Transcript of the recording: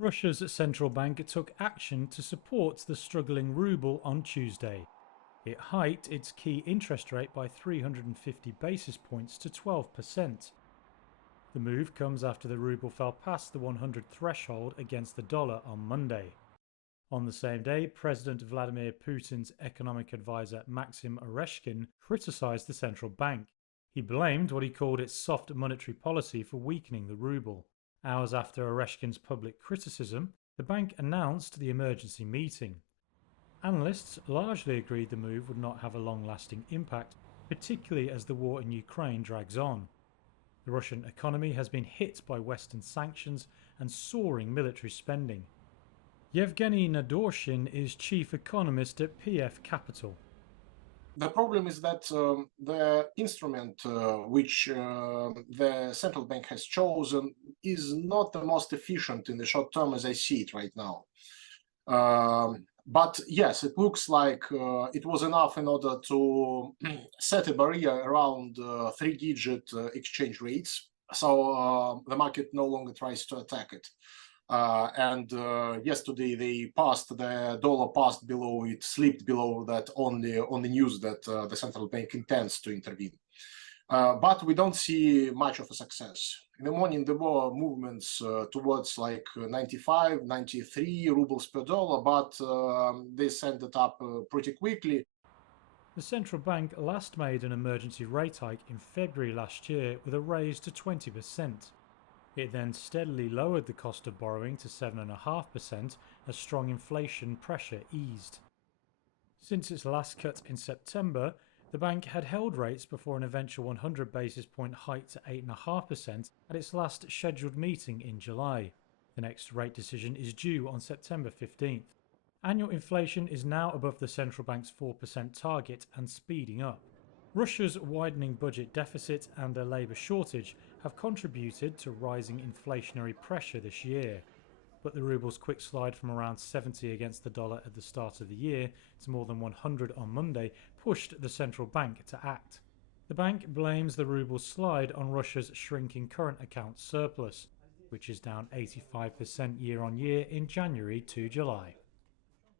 Russia's central bank took action to support the struggling ruble on Tuesday. It hiked its key interest rate by 350 basis points to 12%. The move comes after the ruble fell past the 100 threshold against the dollar on Monday. On the same day, President Vladimir Putin's economic advisor Maxim Oreshkin criticized the central bank. He blamed what he called its soft monetary policy for weakening the ruble. Hours after Oreshkin's public criticism, the bank announced the emergency meeting. Analysts largely agreed the move would not have a long-lasting impact, particularly as the war in Ukraine drags on. The Russian economy has been hit by Western sanctions and soaring military spending. Yevgeny Nadorshin is chief economist at PF Capital. The problem is that the instrument which the central bank has chosen is not the most efficient in the short term as I see it right now. But yes, it looks like it was enough in order to set a barrier around three-digit exchange rates. So the market no longer tries to attack it. And yesterday the dollar passed below, it slipped below that on the news that the central bank intends to intervene. But we don't see much of a success. In the morning, there were movements towards like 95, 93 rubles per dollar, but this ended up pretty quickly. The central bank last made an emergency rate hike in February last year with a raise to 20%. It then steadily lowered the cost of borrowing to 7.5% as strong inflation pressure eased. Since its last cut in September, the bank had held rates before an eventual 100 basis point hike to 8.5% at its last scheduled meeting in July. The next rate decision is due on September 15th. Annual inflation is now above the central bank's 4% target and speeding up. Russia's widening budget deficit and a labour shortage have contributed to rising inflationary pressure this year. But the ruble's quick slide from around 70 against the dollar at the start of the year to more than 100 on Monday pushed the central bank to act. The bank blames the ruble's slide on Russia's shrinking current account surplus, which is down 85% year on year in January to July.